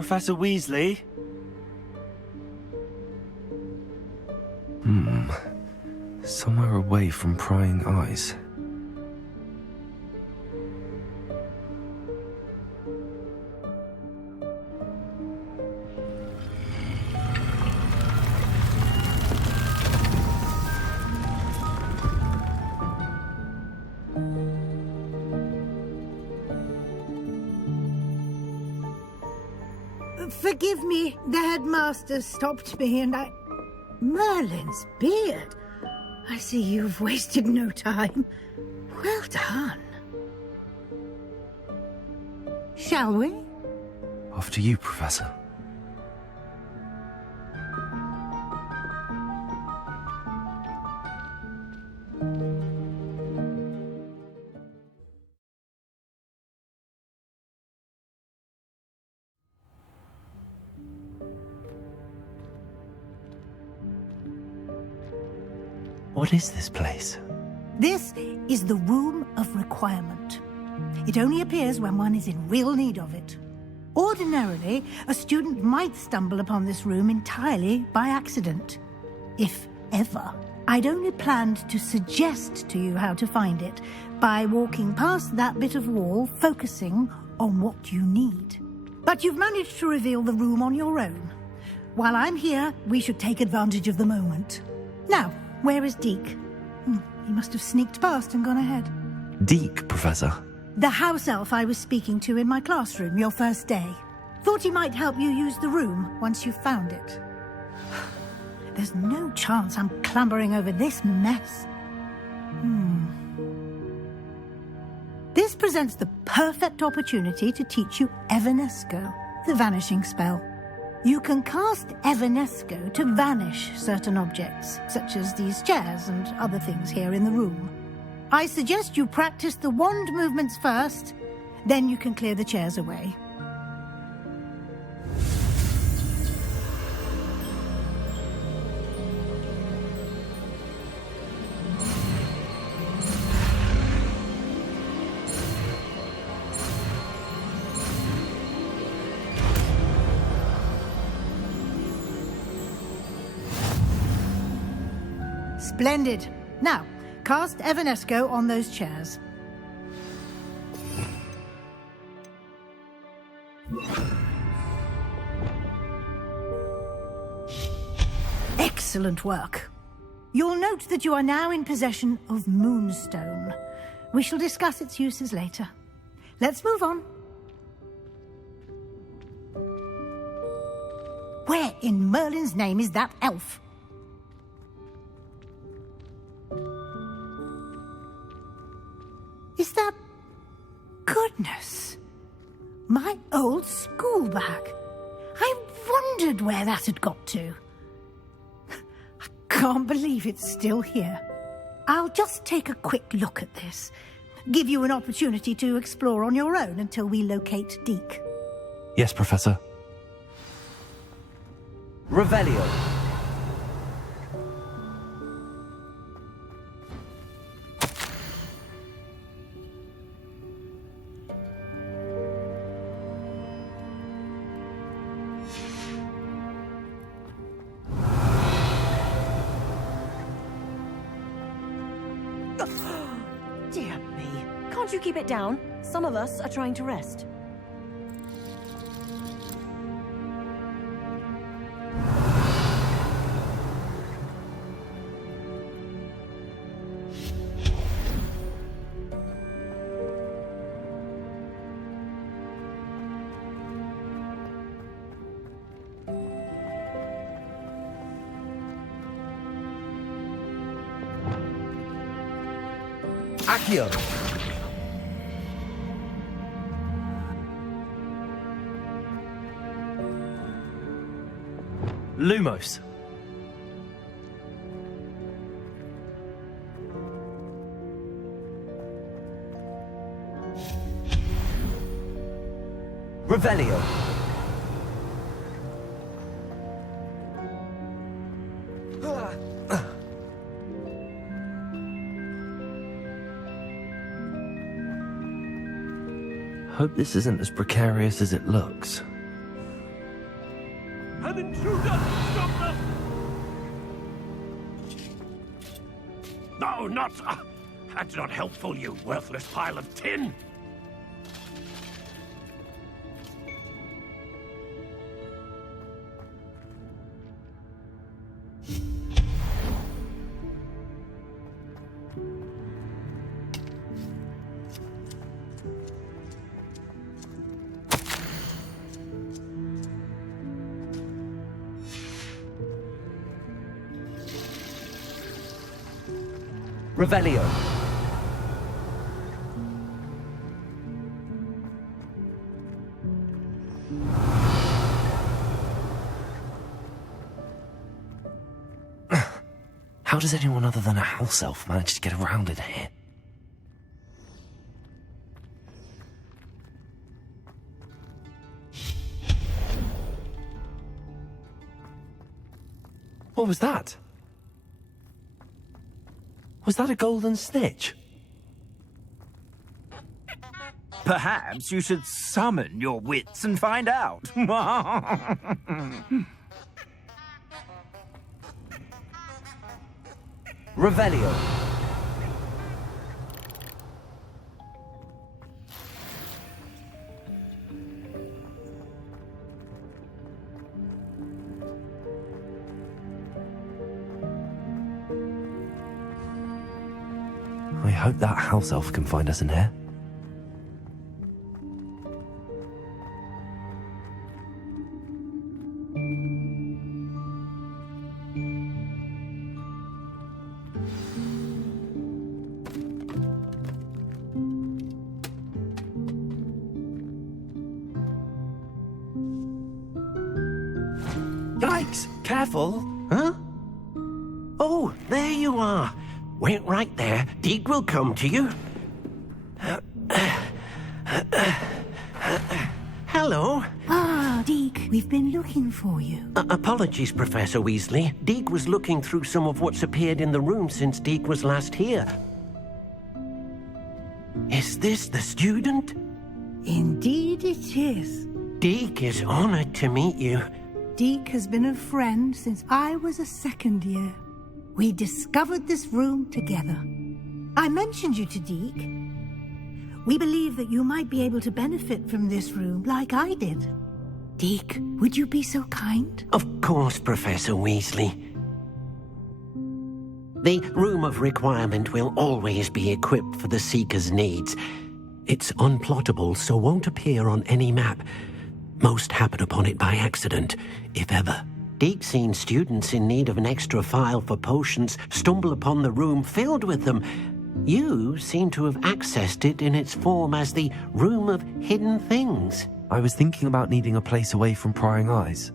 Professor Weasley? Somewhere away from prying eyes. Forgive me, the headmaster stopped me and I... Merlin's beard. I see you've wasted no time. Well done. Shall we? Off to you, Professor. What is this place? This is the Room of Requirement. It only appears when one is in real need of it. Ordinarily, a student might stumble upon this room entirely by accident. If ever. I'd only planned to suggest to you how to find it by walking past that bit of wall, focusing on what you need. But you've managed to reveal the room on your own. While I'm here, we should take advantage of the moment. Now, where is Deke? He must have sneaked past and gone ahead. Deke, Professor. The house elf I was speaking to in my classroom your first day. Thought he might help you use the room once you've found it. There's no chance I'm clambering over this mess. This presents the perfect opportunity to teach you Evanesco, the vanishing spell. You can cast Evanesco to vanish certain objects, such as these chairs and other things here in the room. I suggest you practice the wand movements first, then you can clear the chairs away. Splendid. Now, cast Evanesco on those chairs. Excellent work. You'll note that you are now in possession of Moonstone. We shall discuss its uses later. Let's move on. Where in Merlin's name is that elf? Is that... Goodness! My old school bag. I wondered where that had got to. I can't believe it's still here. I'll just take a quick look at this. Give you an opportunity to explore on your own until we locate Deke. Yes, Professor. Revelio. Dear me. Can't you keep it down? Some of us are trying to rest. Accio. Lumos. Revelio. Hope this isn't as precarious as it looks. intruder! Stop them! No, not... that's not helpful, you worthless pile of tin! Revelio. How does anyone other than a house elf manage to get around in here? What was that? Was that a golden snitch? Perhaps you should summon your wits and find out. Revelio. I hope that house elf can find us in here. Yikes! Careful! Huh? Oh, there you are. Wait right there. Deek will come to you. Hello. Ah, Deke, we've been looking for you. Apologies, Professor Weasley. Deek was looking through some of what's appeared in the room since Deek was last here. Is this the student? Indeed it is. Deek is honored to meet you. Deke has been a friend since I was a second year. We discovered this room together. I mentioned you to Deke. We believe that you might be able to benefit from this room like I did. Deke, would you be so kind? Of course, Professor Weasley. The Room of Requirement will always be equipped for the Seeker's needs. It's unplottable, so won't appear on any map. Most happen upon it by accident, if ever. Deke's seen students in need of an extra file for potions stumble upon the room filled with them. You seem to have accessed it in its form as the Room of Hidden Things. I was thinking about needing a place away from prying eyes.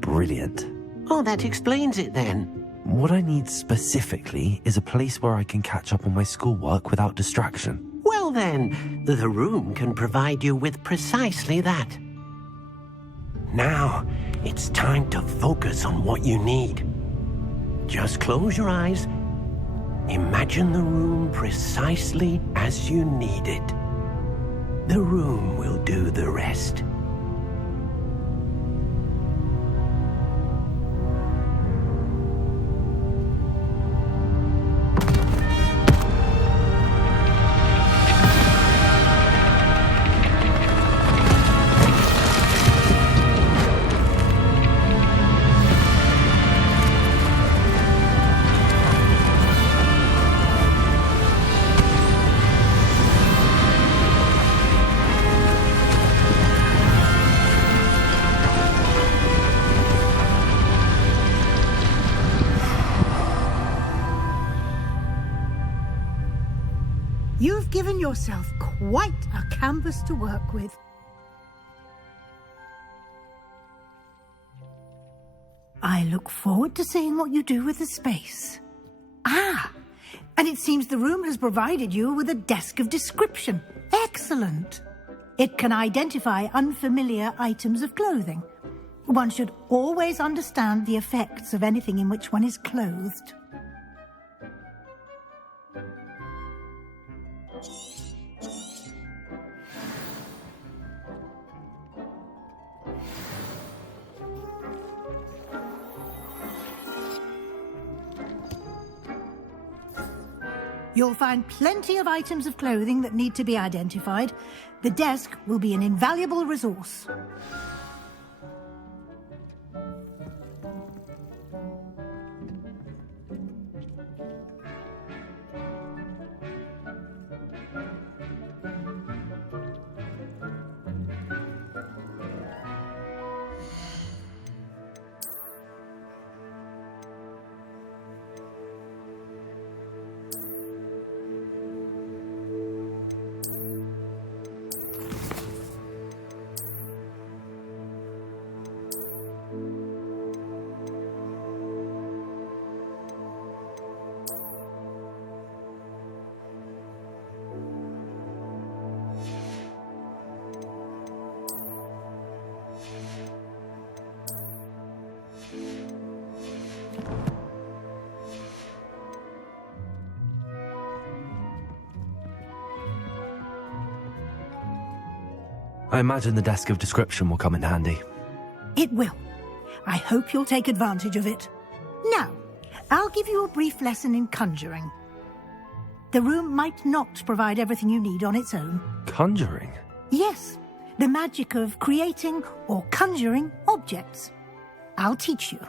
Brilliant. Oh, that explains it then. What I need specifically is a place where I can catch up on my schoolwork without distraction. Well then, the room can provide you with precisely that. Now, it's time to focus on what you need. Just close your eyes. Imagine the room precisely as you need it. The room will do the rest. You've given yourself quite a canvas to work with. I look forward to seeing what you do with the space. Ah, and it seems the room has provided you with a desk of description. Excellent. It can identify unfamiliar items of clothing. One should always understand the effects of anything in which one is clothed. You'll find plenty of items of clothing that need to be identified. The desk will be an invaluable resource. I imagine the desk of description will come in handy. It will. I hope you'll take advantage of it. Now, I'll give you a brief lesson in conjuring. The room might not provide everything you need on its own. Conjuring? Yes, the magic of creating or conjuring objects. I'll teach you.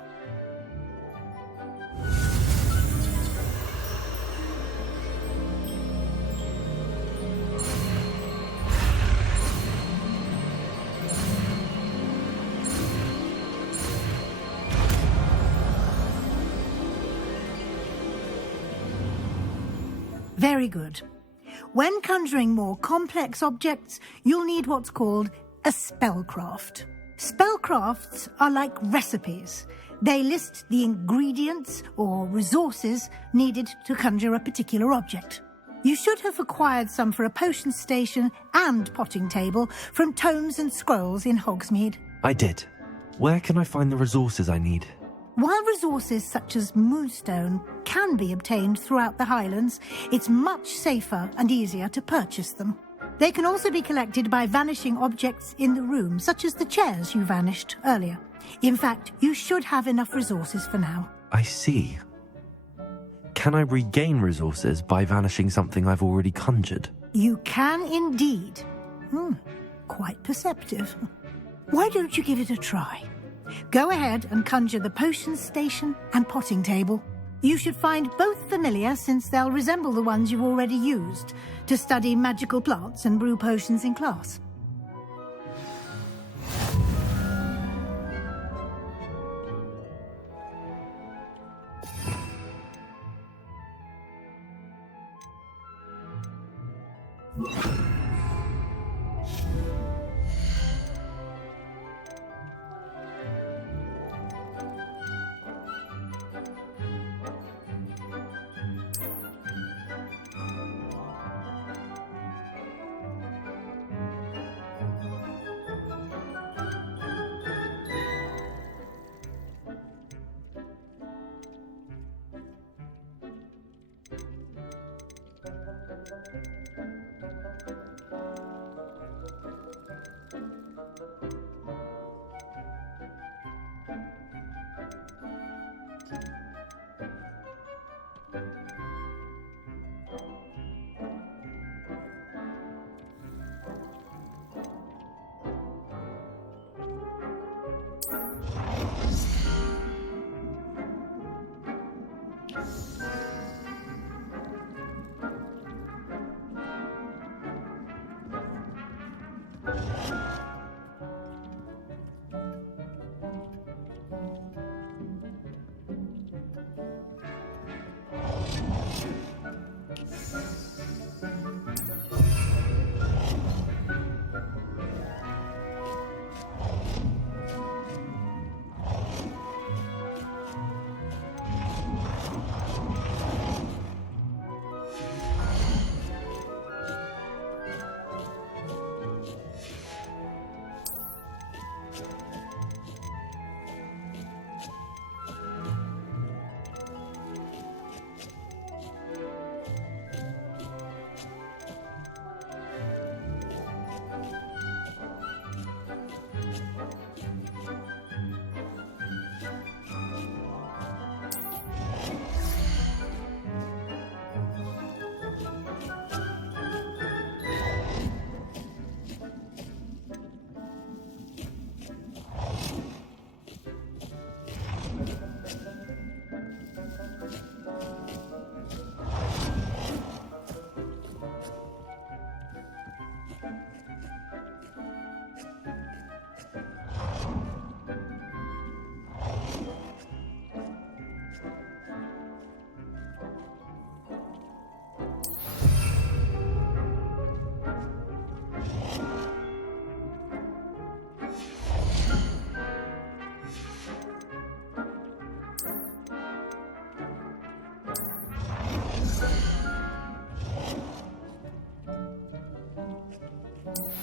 Very good. When conjuring more complex objects, you'll need what's called a spellcraft. Spellcrafts are like recipes. They list the ingredients or resources needed to conjure a particular object. You should have acquired some for a potion station and potting table from tomes and scrolls in Hogsmeade. I did. Where can I find the resources I need? While resources such as moonstone can be obtained throughout the Highlands, it's much safer and easier to purchase them. They can also be collected by vanishing objects in the room, such as the chairs you vanished earlier. In fact, you should have enough resources for now. I see. Can I regain resources by vanishing something I've already conjured? You can indeed. Quite perceptive. Why don't you give it a try? Go ahead and conjure the potion station and potting table. You should find both familiar, since they'll resemble the ones you've already used to study magical plants and brew potions in class.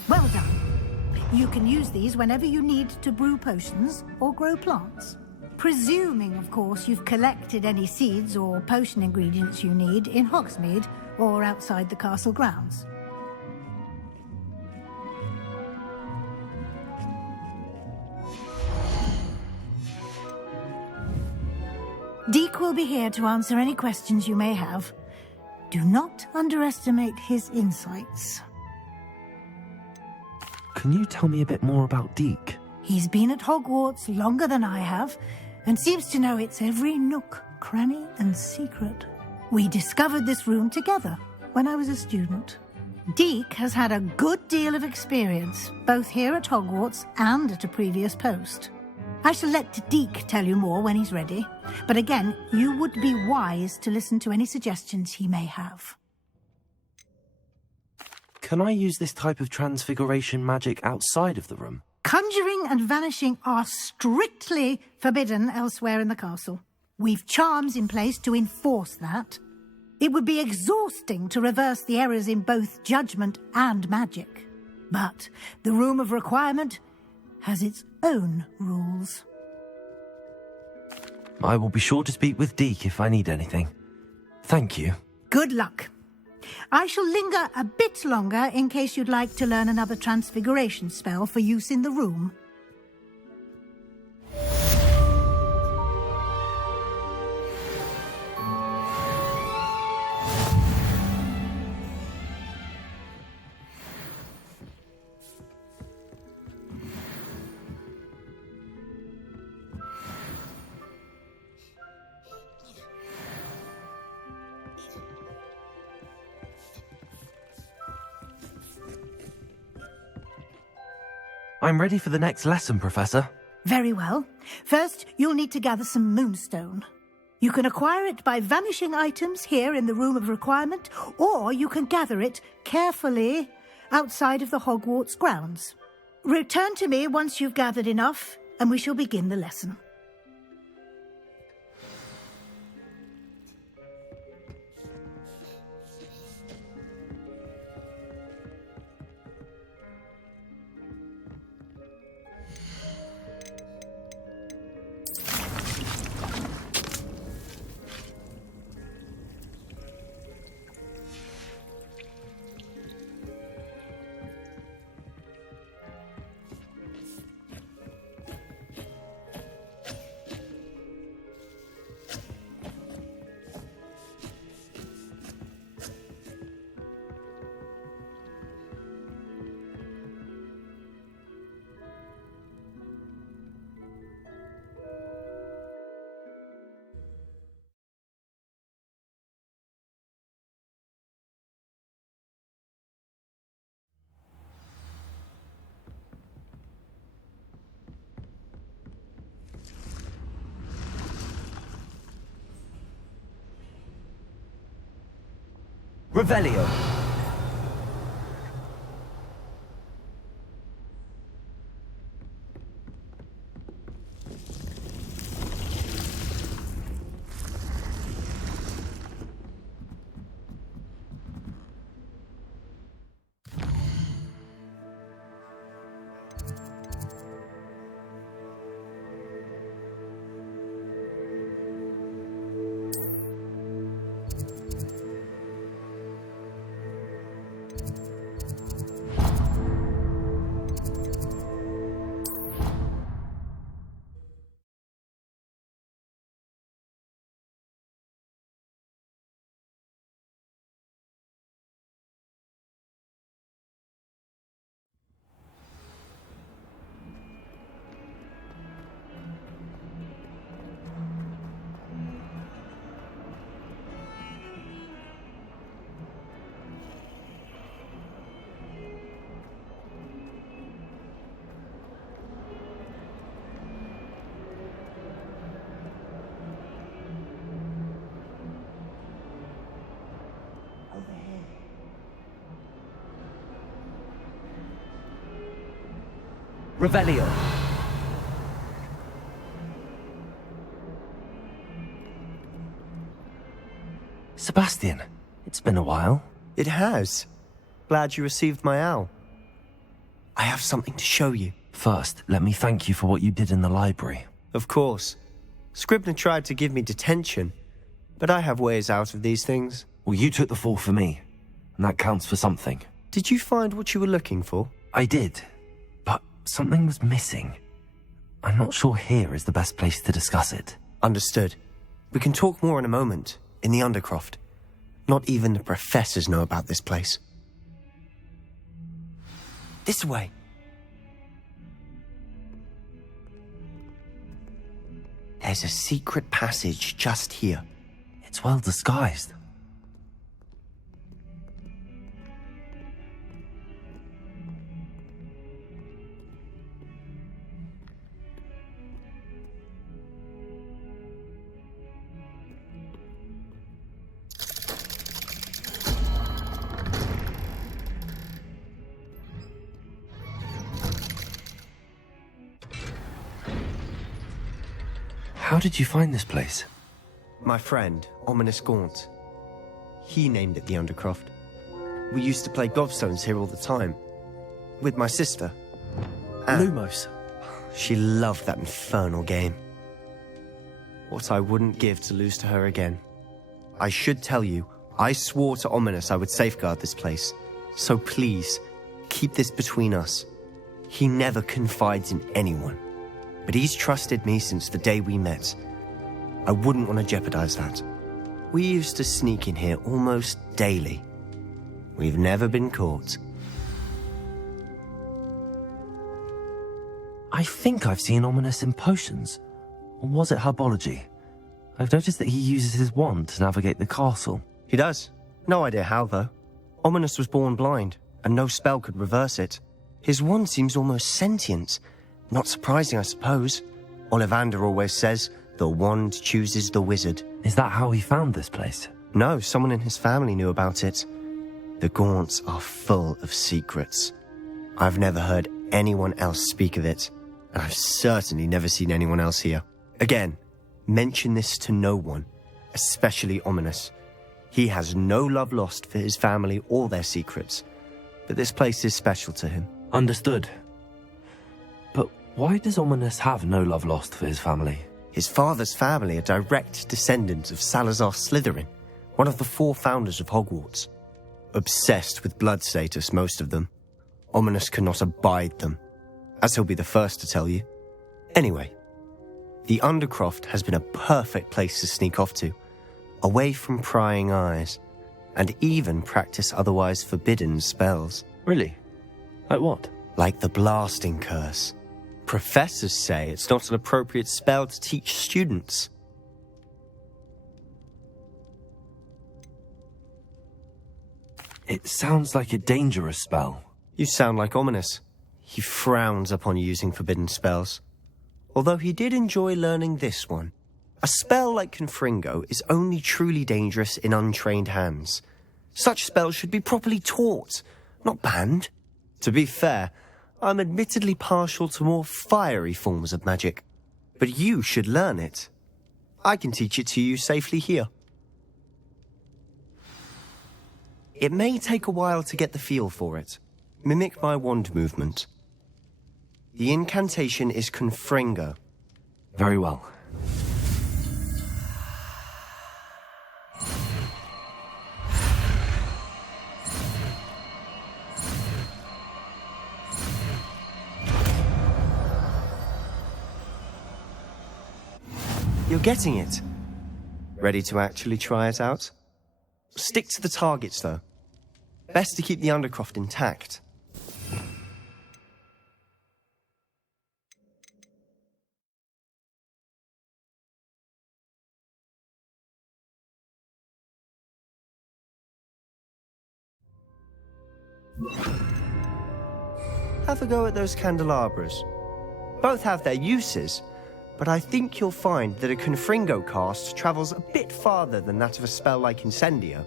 Well done. You can use these whenever you need to brew potions or grow plants. Presuming, of course, you've collected any seeds or potion ingredients you need in Hogsmeade or outside the castle grounds. Deek will be here to answer any questions you may have. Do not underestimate his insights. Can you tell me a bit more about Deek? He's been at Hogwarts longer than I have, and seems to know its every nook, cranny, and secret. We discovered this room together when I was a student. Deek has had a good deal of experience, both here at Hogwarts and at a previous post. I shall let Deek tell you more when he's ready, but again, you would be wise to listen to any suggestions he may have. Can I use this type of transfiguration magic outside of the room? Conjuring and vanishing are strictly forbidden elsewhere in the castle. We've charms in place to enforce that. It would be exhausting to reverse the errors in both judgment and magic. But the Room of Requirement has its own rules. I will be sure to speak with Deek if I need anything. Thank you. Good luck. I shall linger a bit longer in case you'd like to learn another transfiguration spell for use in the room. I'm ready for the next lesson, Professor. Very well. First, you'll need to gather some moonstone. You can acquire it by vanishing items here in the Room of Requirement, or you can gather it carefully outside of the Hogwarts grounds. Return to me once you've gathered enough, and we shall begin the lesson. Revelio. Revelio. Sebastian, it's been a while. It has. Glad you received my owl. I have something to show you. First, let me thank you for what you did in the library. Of course. Scribner tried to give me detention, but I have ways out of these things. Well, you took the fall for me, and that counts for something. Did you find what you were looking for? I did, but something was missing. I'm not sure here is the best place to discuss it. Understood. We can talk more in a moment, in the Undercroft. Not even the professors know about this place. This way. There's a secret passage just here. It's well disguised. How did you find this place? My friend, Ominous Gaunt. He named it the Undercroft. We used to play gobstones here all the time. With my sister. Lumos. She loved that infernal game. What I wouldn't give to lose to her again. I should tell you, I swore to Ominous I would safeguard this place. So please, keep this between us. He never confides in anyone. But he's trusted me since the day we met. I wouldn't want to jeopardize that. We used to sneak in here almost daily. We've never been caught. I think I've seen Ominous in potions. Or was it herbology? I've noticed that he uses his wand to navigate the castle. He does. No idea how, though. Ominous was born blind, and no spell could reverse it. His wand seems almost sentient. Not surprising, I suppose. Ollivander always says, the wand chooses the wizard. Is that how he found this place? No, someone in his family knew about it. The Gaunts are full of secrets. I've never heard anyone else speak of it, and I've certainly never seen anyone else here. Again, mention this to no one, especially Ominous. He has no love lost for his family or their secrets, but this place is special to him. Understood. But why does Ominous have no love lost for his family? His father's family are direct descendants of Salazar Slytherin, one of the 4 founders of Hogwarts. Obsessed with blood status, most of them. Ominous cannot abide them, as he'll be the first to tell you. Anyway, the Undercroft has been a perfect place to sneak off to, away from prying eyes, and even practice otherwise forbidden spells. Really? Like what? Like the blasting curse. Professors say it's not an appropriate spell to teach students. It sounds like a dangerous spell. You sound like Ominous. He frowns upon using forbidden spells. Although he did enjoy learning this one. A spell like Confringo is only truly dangerous in untrained hands. Such spells should be properly taught, not banned. To be fair, I'm admittedly partial to more fiery forms of magic. But you should learn it. I can teach it to you safely here. It may take a while to get the feel for it. Mimic my wand movement. The incantation is Confringo. Very well. You're getting it. Ready to actually try it out? Stick to the targets, though. Best to keep the Undercroft intact. Have a go at those candelabras. Both have their uses, but I think you'll find that a Confringo cast travels a bit farther than that of a spell like Incendio.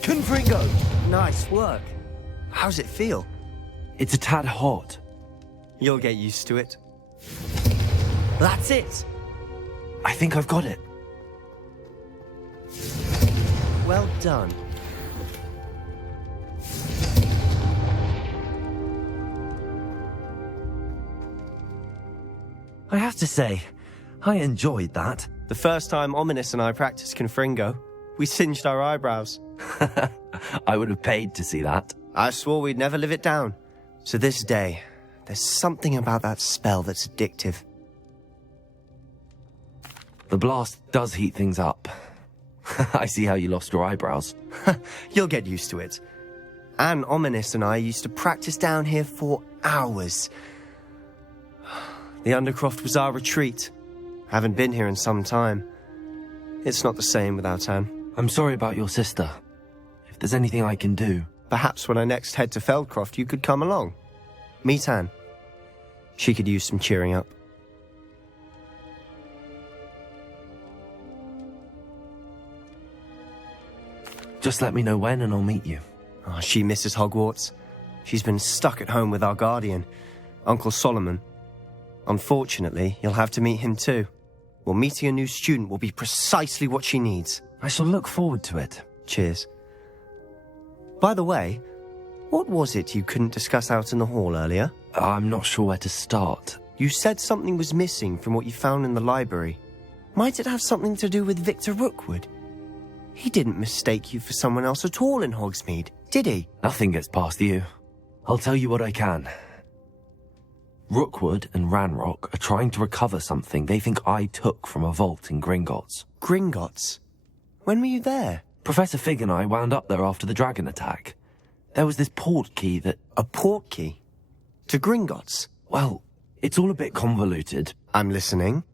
Confringo! Nice work. How's it feel? It's a tad hot. You'll get used to it. That's it! I think I've got it. Well done. have to say, I enjoyed that. The first time Ominous and I practiced Confringo, we singed our eyebrows. I would have paid to see that. I swore we'd never live it down. So this day, there's something about that spell that's addictive. The blast does heat things up. I see how you lost your eyebrows. You'll get used to it. Anne, Ominous and I used to practice down here for hours. The Undercroft was our retreat. Haven't been here in some time. It's not the same without Anne. I'm sorry about your sister. If there's anything I can do... Perhaps when I next head to Feldcroft, you could come along. Meet Anne. She could use some cheering up. Just let me know when and I'll meet you. Oh, she misses Hogwarts. She's been stuck at home with our guardian, Uncle Solomon. Unfortunately, you'll have to meet him too. Well, meeting a new student will be precisely what she needs. I shall look forward to it. Cheers. By the way, what was it you couldn't discuss out in the hall earlier? I'm not sure where to start. You said something was missing from what you found in the library. Might it have something to do with Victor Rookwood? He didn't mistake you for someone else at all in Hogsmeade, did he? Nothing gets past you. I'll tell you what I can. Rookwood and Ranrock are trying to recover something they think I took from a vault in Gringotts. Gringotts? When were you there? Professor Fig and I wound up there after the dragon attack. There was this port key that... A port key? To Gringotts? Well, it's all a bit convoluted. I'm listening.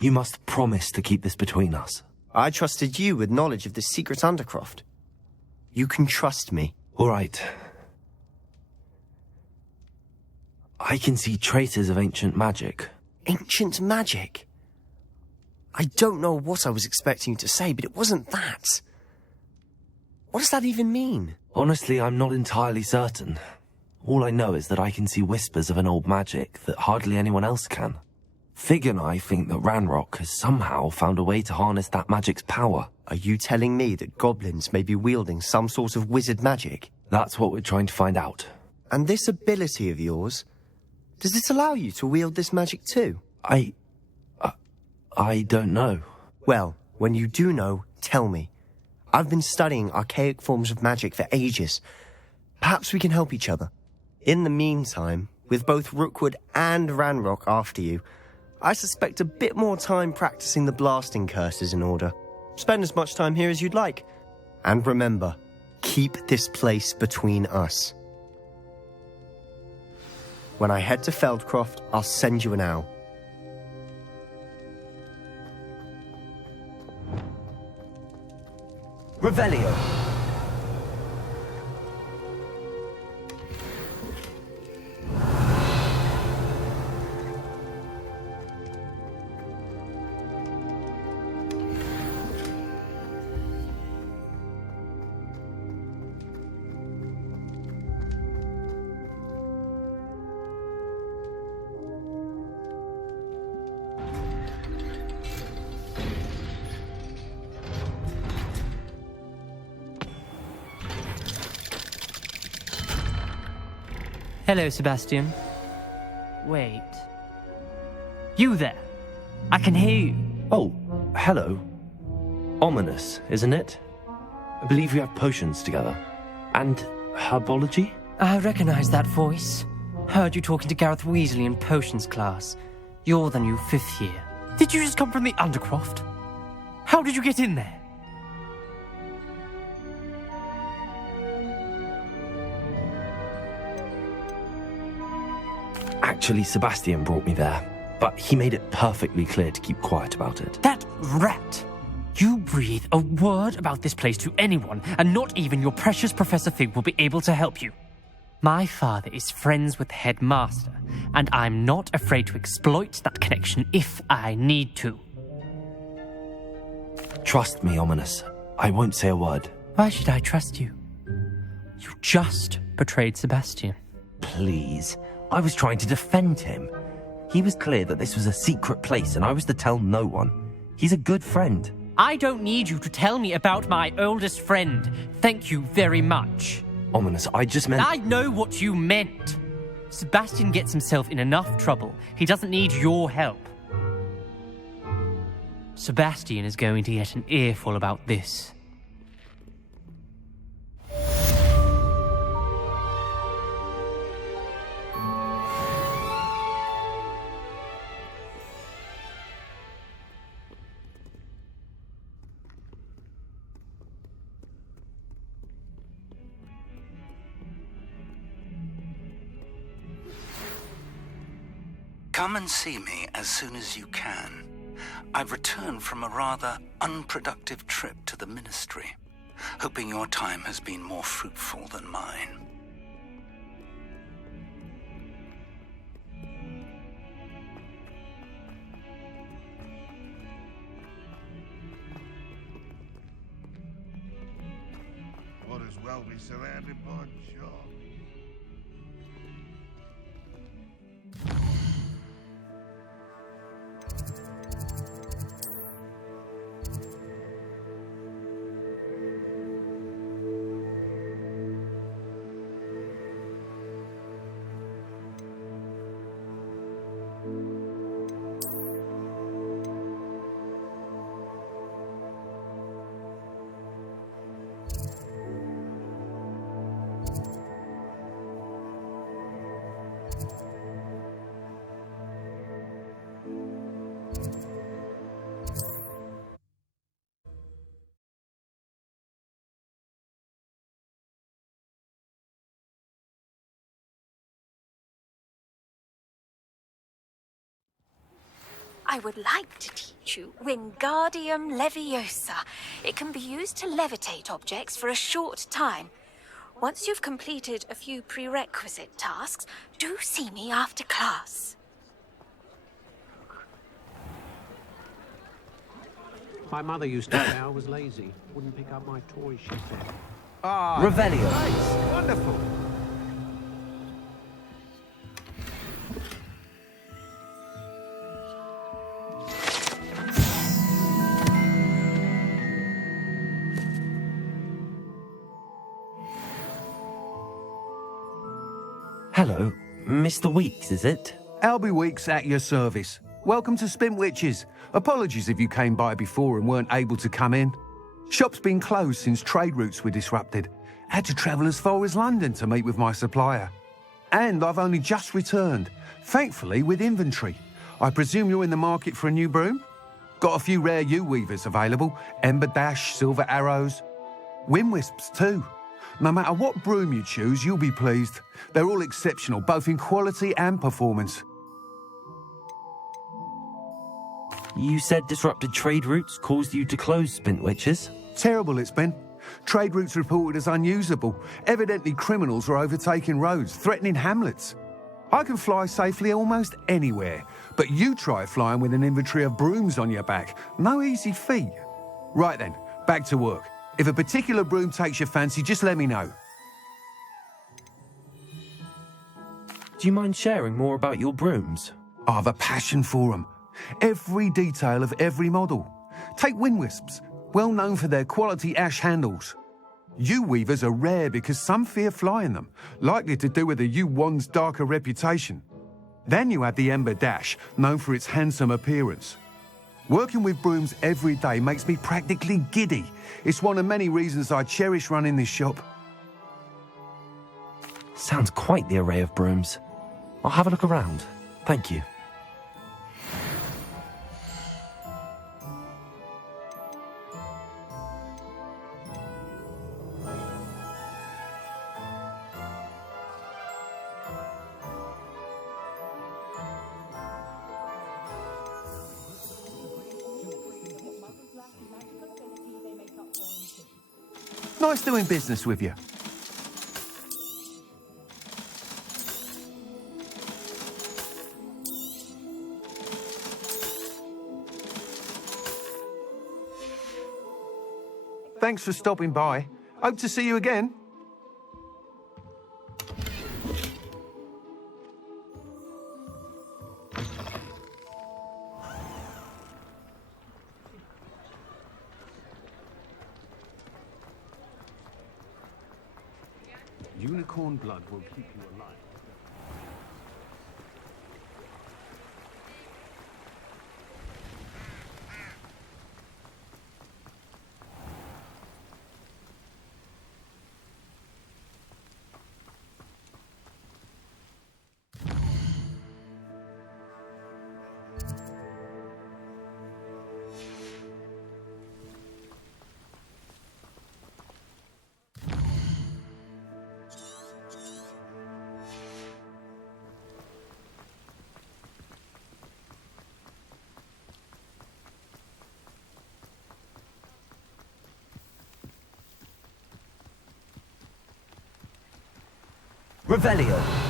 You must promise to keep this between us. I trusted you with knowledge of the secret Undercroft. You can trust me. All right. I can see traces of ancient magic. Ancient magic? I don't know what I was expecting you to say, but it wasn't that. What does that even mean? Honestly, I'm not entirely certain. All I know is that I can see whispers of an old magic that hardly anyone else can. Fig and I think that Ranrock has somehow found a way to harness that magic's power. Are you telling me that goblins may be wielding some sort of wizard magic? That's what we're trying to find out. And this ability of yours, does it allow you to wield this magic too? I don't know. Well, when you do know, tell me. I've been studying archaic forms of magic for ages. Perhaps we can help each other. In the meantime, with both Rookwood and Ranrock after you, I suspect a bit more time practicing the blasting curses in order. Spend as much time here as you'd like. And remember, keep this place between us. When I head to Feldcroft, I'll send you an owl. Revelio. Hello, Sebastian. Wait. You there? I can hear you. Oh, hello. Ominous, isn't it? I believe we have potions together. And herbology? I recognize that voice. Heard you talking to Gareth Weasley in potions class. You're the new 5th year. Did you just come from the Undercroft? How did you get in there? Actually, Sebastian brought me there, but he made it perfectly clear to keep quiet about it. That rat! You breathe a word about this place to anyone, and not even your precious Professor Fig will be able to help you. My father is friends with the headmaster, and I'm not afraid to exploit that connection if I need to. Trust me, Ominous. I won't say a word. Why should I trust you? You just betrayed Sebastian. Please. I was trying to defend him. He was clear that this was a secret place and I was to tell no one. He's a good friend. I don't need you to tell me about my oldest friend. Thank you very much. Ominous, I just meant... I know what you meant. Sebastian gets himself in enough trouble. He doesn't need your help. Sebastian is going to get an earful about this. Come and see me as soon as you can. I've returned from a rather unproductive trip to the ministry, hoping your time has been more fruitful than mine. Might as well be surrounded by jobs. I would like to teach you Wingardium Leviosa. It can be used to levitate objects for a short time. Once you've completed a few prerequisite tasks, do see me after class. My mother used to say I was lazy. Wouldn't pick up my toys, she said. Ah, Revelio. nice. Wonderful. Hello, Mr. Weeks, is it? Albie Weeks at your service. Welcome to Spintwitches. Apologies if you came by before and weren't able to come in. Shop's been closed since trade routes were disrupted. Had to travel as far as London to meet with my supplier. And I've only just returned, thankfully with inventory. I presume you're in the market for a new broom? Got a few rare U-weavers available. Ember Dash, Silver Arrows. Wind Wisps too. No matter what broom you choose, you'll be pleased. They're all exceptional, both in quality and performance. You said disrupted trade routes caused you to close Spintwitches? Terrible it's been. Trade routes reported as unusable. Evidently criminals are overtaking roads, threatening hamlets. I can fly safely almost anywhere, but you try flying with an inventory of brooms on your back. No easy feat. Right then, back to work. If a particular broom takes your fancy, just let me know. Do you mind sharing more about your brooms? I have a passion for them. Every detail of every model. Take Wind Wisps, well known for their quality ash handles. U-weavers are rare because some fear flying them, likely to do with the U-wand's darker reputation. Then you have the Ember Dash, known for its handsome appearance. Working with brooms every day makes me practically giddy. It's one of many reasons I cherish running this shop. Sounds quite the array of brooms. I'll have a look around. Thank you. Nice doing business with you. Thanks for stopping by. Hope to see you again. Unicorn blood will keep you alive. Revelio.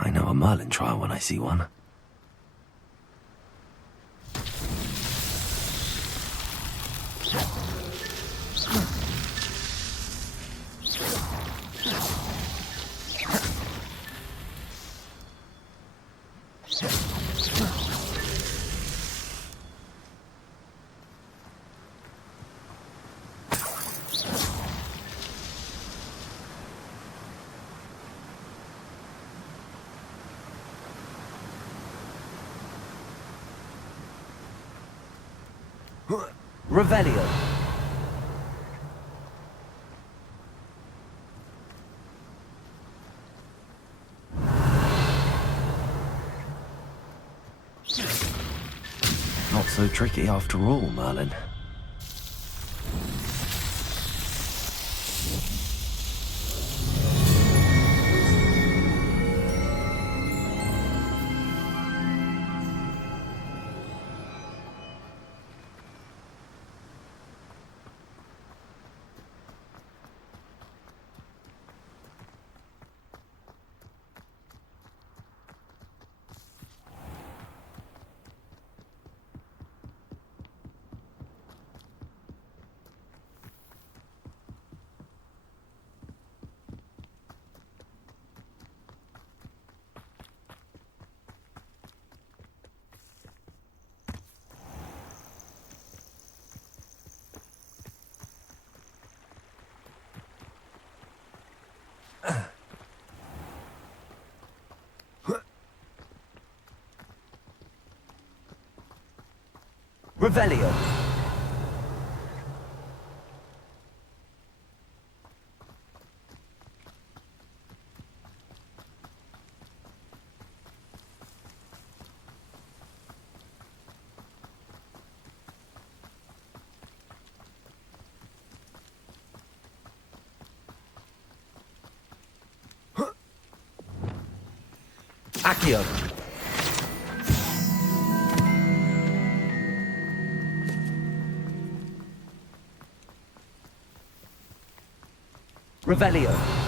I know a Merlin trial when I see one. Revelio. Not so tricky after all, Merlin. Revelio. Accio. Revelio.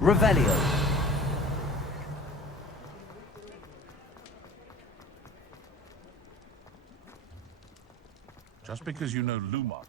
Revelio. Just because you know Lumos.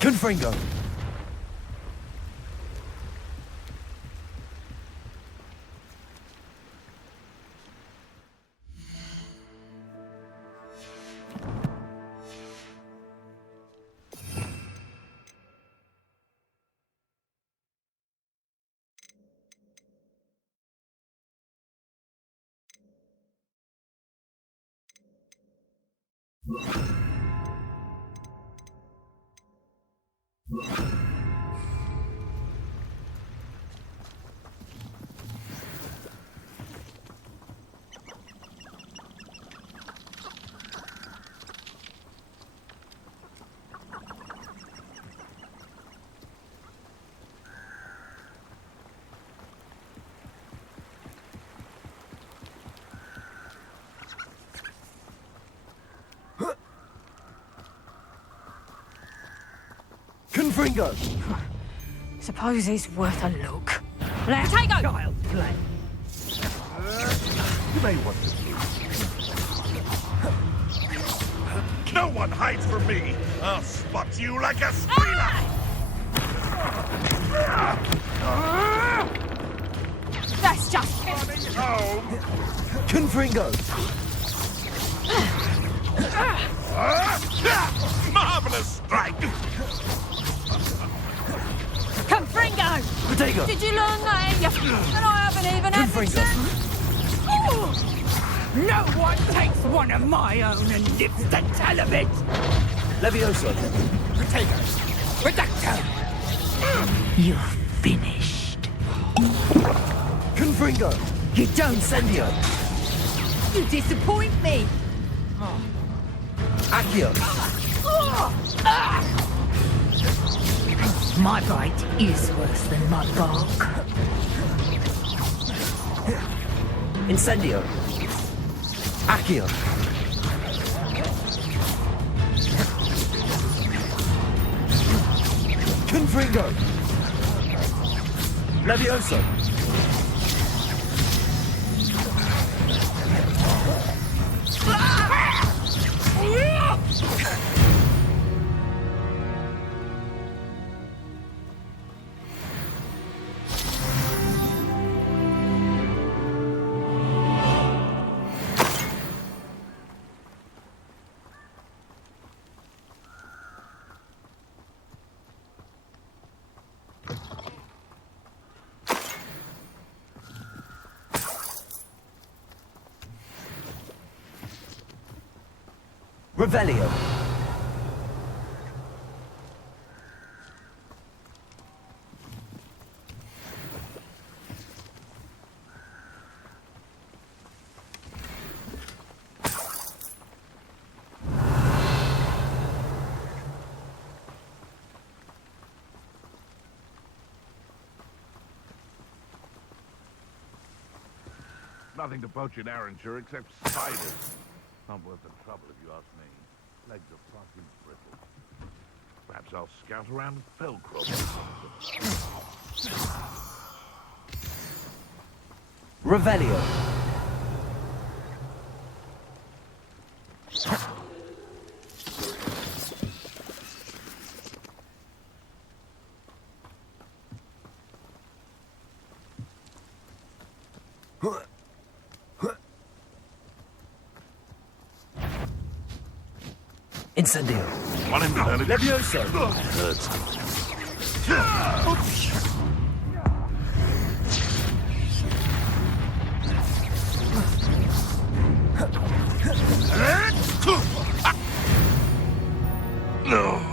Confringo! Confringo! Suppose he's worth a look. Let's take go! Child play. You may want to No one hides from me! I'll spot you like a squealer! That's just Running home! Confringo! Marvelous strike! Confringo! Protego! Did you learn that? And I haven't even had the chance. No one takes one of my own and lives to tell of it! Levioso! Protego! Reducto! You're finished. Confringo! You don't Incendio! You disappoint me. Accio! My bite is worse than my bark. Incendio! Accio! Confringo! Levioso! Revelio! Nothing to poach in Arrancher except spiders. Not worth the trouble if you ask me. Legs are fucking brittle. Perhaps I'll scout around with Felcroft. Revelio! Incendio! One in the Levioso! hurts. No.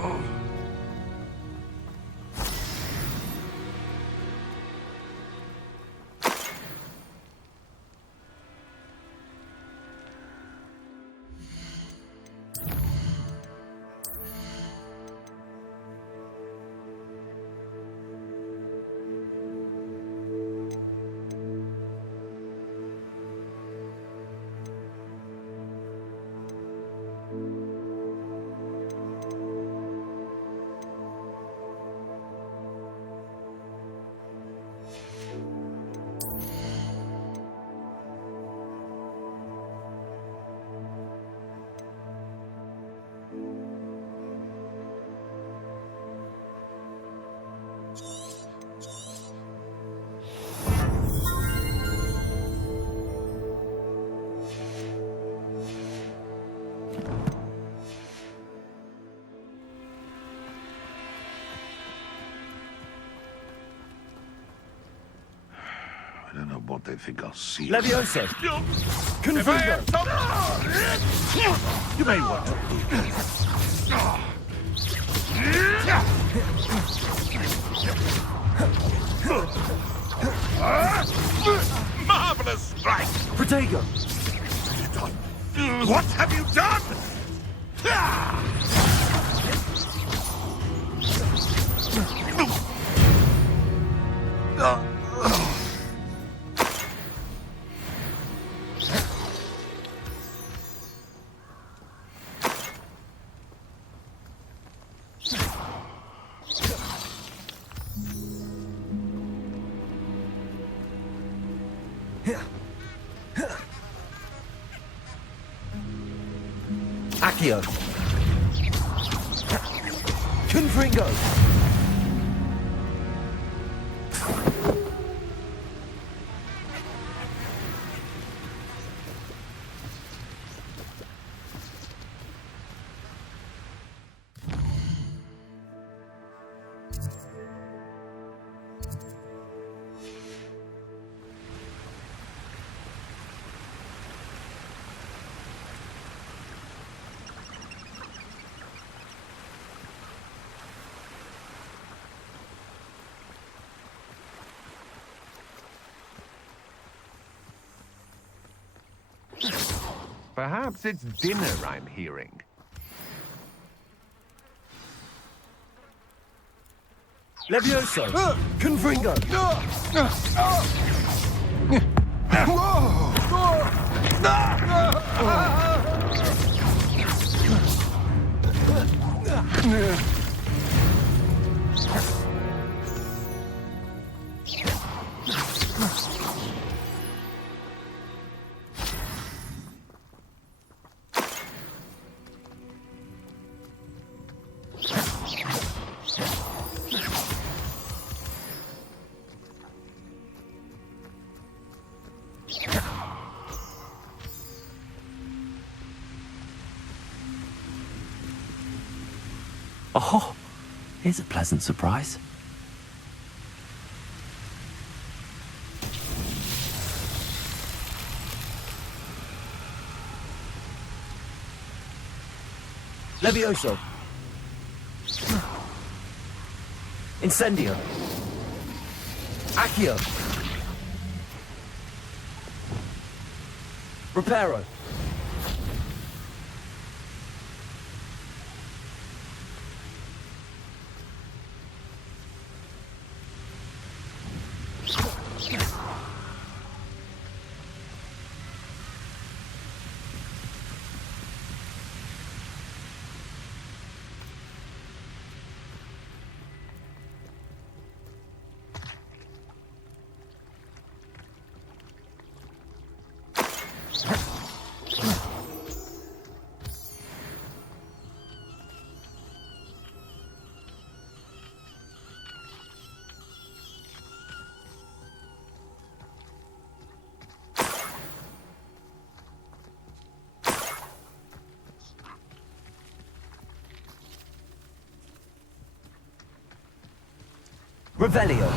what they think I'll see. Leviosa! If I have some... You may want to... Marvelous strike! Protego! What have you done? Accio! Confringo! Perhaps it's dinner I'm hearing. Levioso! Confringo! Oh, here's a pleasant surprise. Levioso! Incendio! Accio! Reparo! Revelio!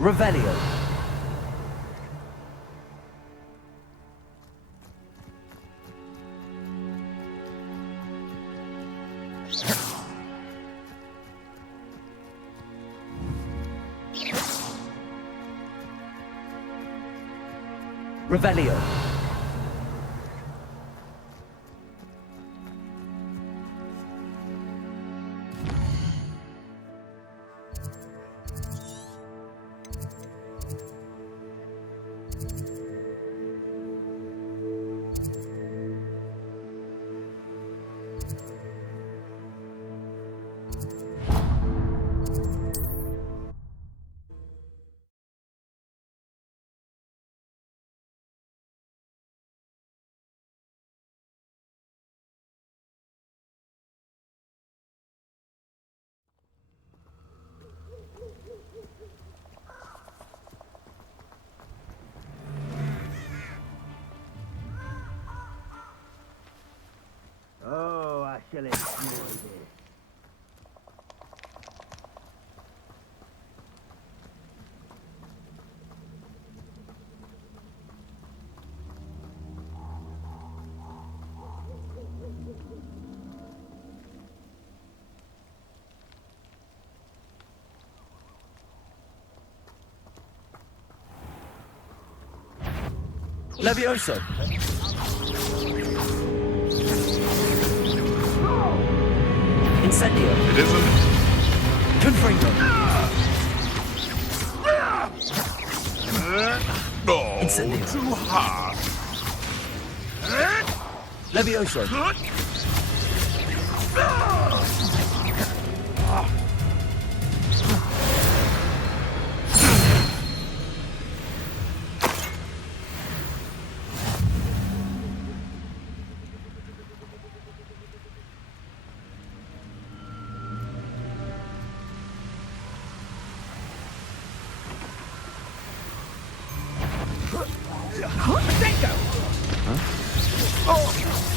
Revelio. Revelio. Oh, I shall enjoy this. Levioso. Incendio. It isn't. Confringo. Oh, Incendio. too hard. Levioso.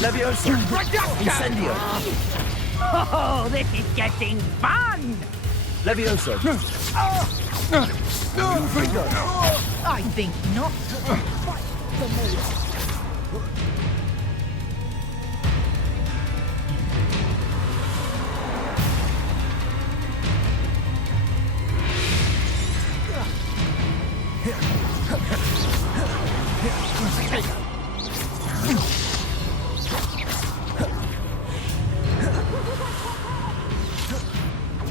Levioso. Incendio. Oh, this is getting fun! Levioso. Confringo. I think not.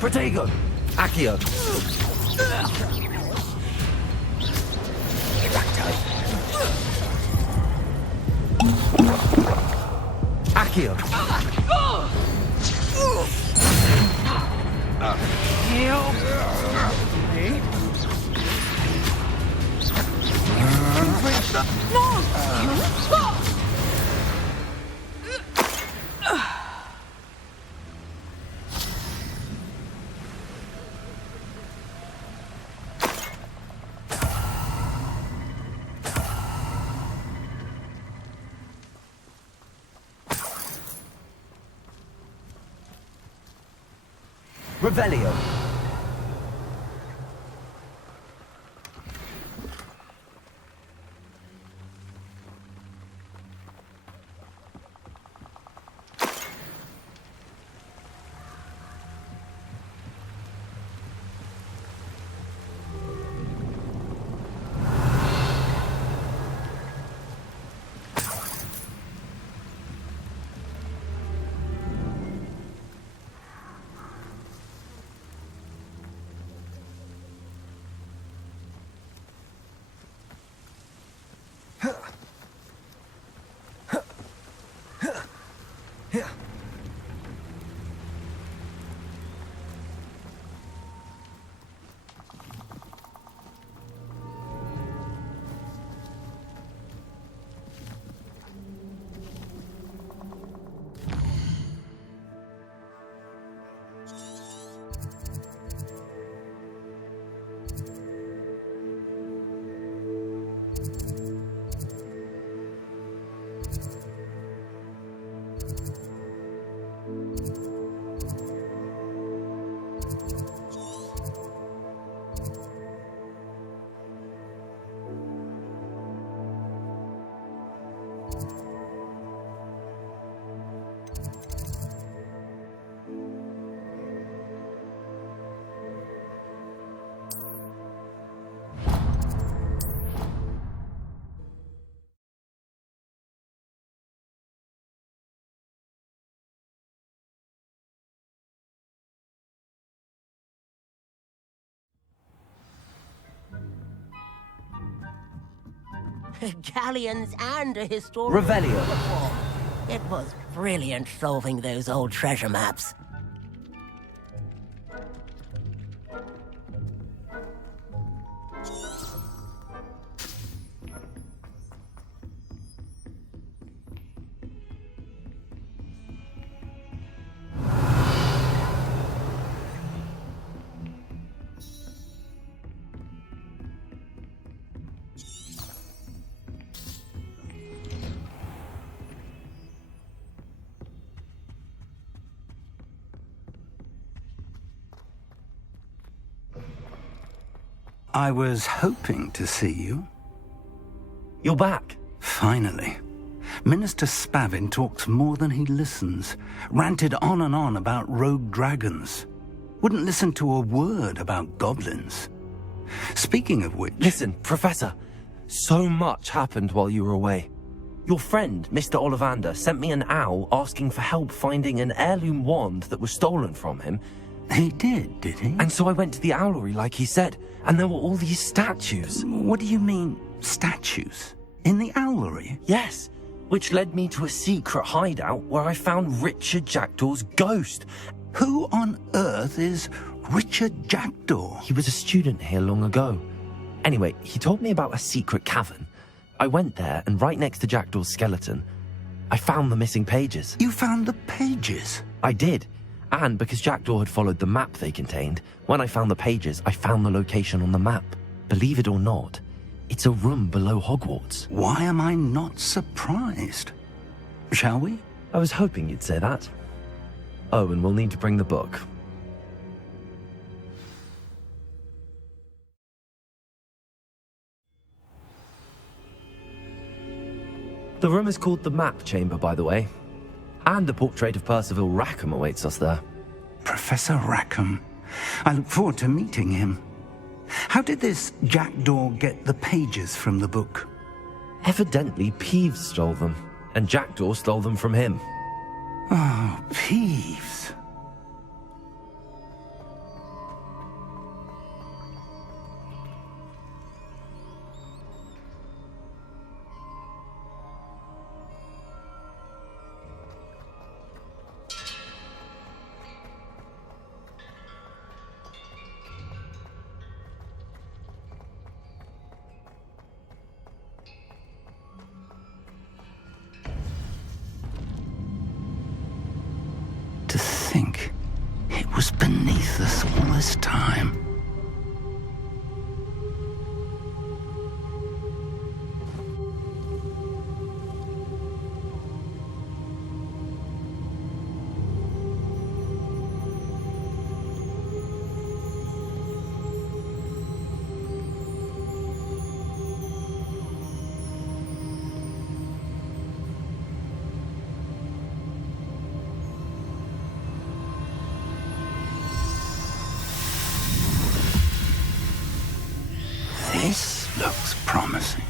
Protego. Accio. Accio. Revelio. Galleons and a historical... Revelio. It was brilliant solving those old treasure maps. I was hoping to see you. You're back. Finally. Minister Spavin talks more than he listens. Ranted on and on about rogue dragons. Wouldn't listen to a word about goblins. Speaking of which... Listen, Professor. So much happened while you were away. Your friend, Mr. Ollivander, sent me an owl asking for help finding an heirloom wand that was stolen from him. He did he? And so I went to the owlery like he said, and there were all these statues. What do you mean, statues? In the owlery? Yes, which led me to a secret hideout where I found Richard Jackdaw's ghost. Who on earth is Richard Jackdaw? He was a student here long ago. Anyway, he told me about a secret cavern. I went there, and right next to Jackdaw's skeleton, I found the missing pages. You found the pages? I did. And because Jackdaw had followed the map they contained, when I found the pages, I found the location on the map. Believe it or not, it's a room below Hogwarts. Why am I not surprised? Shall we? I was hoping you'd say that. Oh, and we'll need to bring the book. The room is called the Map Chamber, by the way. And a portrait of Percival Rackham awaits us there. Professor Rackham. I look forward to meeting him. How did this Jackdaw get the pages from the book? Evidently, Peeves stole them, and Jackdaw stole them from him. Oh, Peeves. To think it was beneath us all this time. This looks promising.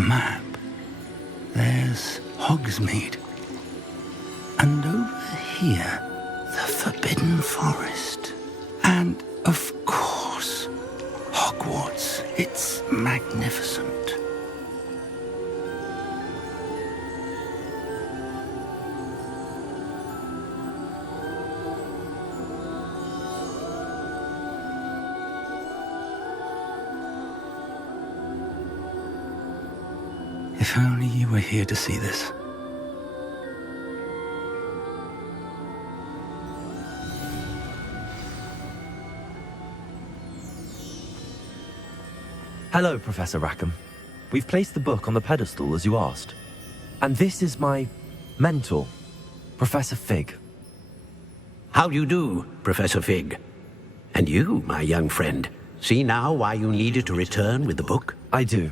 Map. There's Hogsmeade. And over here, the Forbidden Forest. And, of course, Hogwarts. It's magnificent. If only you were here to see this. Hello, Professor Rackham. We've placed the book on the pedestal as you asked. And this is my mentor, Professor Fig. How do you do, Professor Fig? And you, my young friend, see now why you needed to return with the book? I do.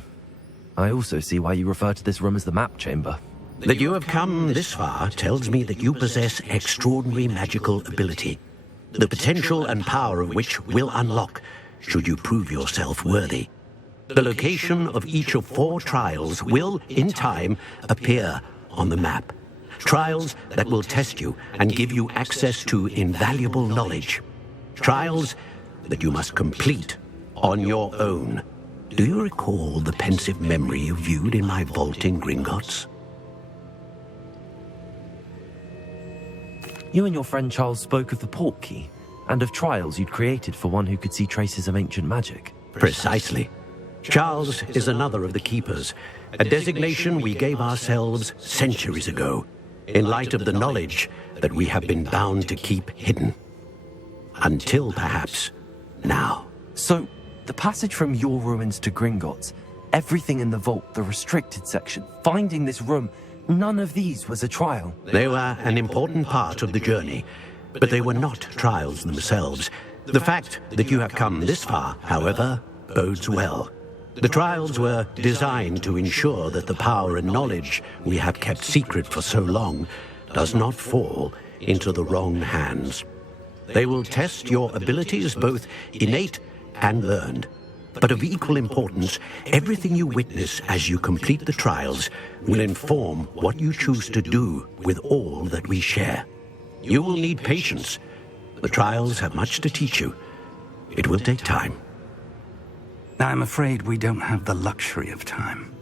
I also see why you refer to this room as the map chamber. That you have come this far tells me that you possess extraordinary magical ability, the potential and power of which will unlock should you prove yourself worthy. The location of each of 4 trials will, in time, appear on the map. Trials that will test you and give you access to invaluable knowledge. Trials that you must complete on your own. Do you recall the pensive memory you viewed in my vault in Gringotts? You and your friend Charles spoke of the port key, and of trials you'd created for one who could see traces of ancient magic. Precisely. Charles is another of the keepers, a designation we gave ourselves centuries ago, in light of the knowledge that we have been bound to keep hidden. Until, perhaps, now. So, the passage from your ruins to Gringotts, everything in the vault, the restricted section, finding this room, none of these was a trial. They were an important part of the journey, but they were not trials themselves. The fact that you have come this far, however, bodes well. The trials were designed to ensure that the power and knowledge we have kept secret for so long does not fall into the wrong hands. They will test your abilities, both innate and learned. But of equal importance, everything you witness as you complete the trials will inform what you choose to do with all that we share. You will need patience. The trials have much to teach you. It will take time. I'm afraid we don't have the luxury of time.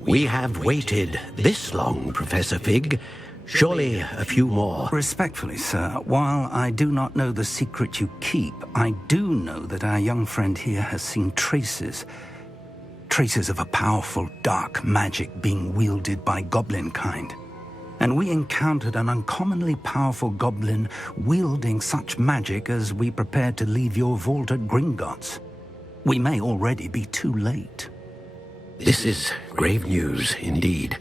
We have waited this long, Professor Fig. Surely a few more. Respectfully, sir, while I do not know the secret you keep, I do know that our young friend here has seen traces of a powerful dark magic being wielded by goblin kind. And we encountered an uncommonly powerful goblin wielding such magic as we prepared to leave your vault at Gringotts. We may already be too late. This is grave news indeed.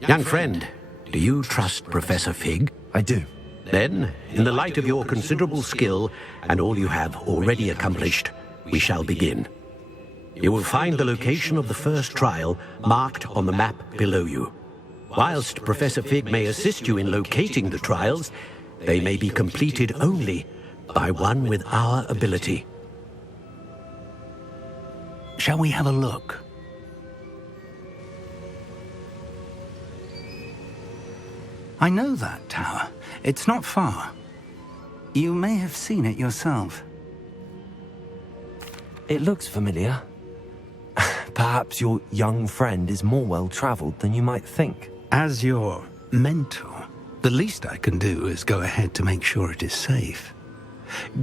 Young friend, do you trust Professor Fig? I do. Then, in the light of your considerable skill and all you have already accomplished, we shall begin. You will find the location of the first trial marked on the map below you. Whilst Professor Fig may assist you in locating the trials, they may be completed only by one with our ability. Shall we have a look? I know that tower. It's not far. You may have seen it yourself. It looks familiar. Perhaps your young friend is more well-traveled than you might think. As your mentor, the least I can do is go ahead to make sure it is safe.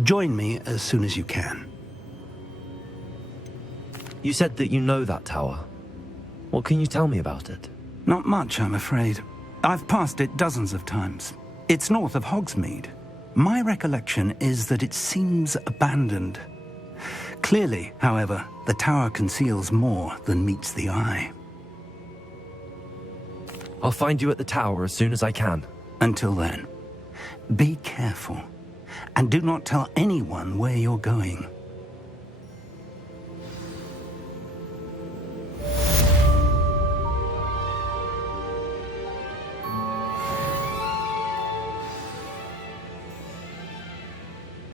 Join me as soon as you can. You said that you know that tower. What can you tell me about it? Not much, I'm afraid. I've passed it dozens of times. It's north of Hogsmeade. My recollection is that it seems abandoned. Clearly, however, the tower conceals more than meets the eye. I'll find you at the tower as soon as I can. Until then, be careful, and do not tell anyone where you're going.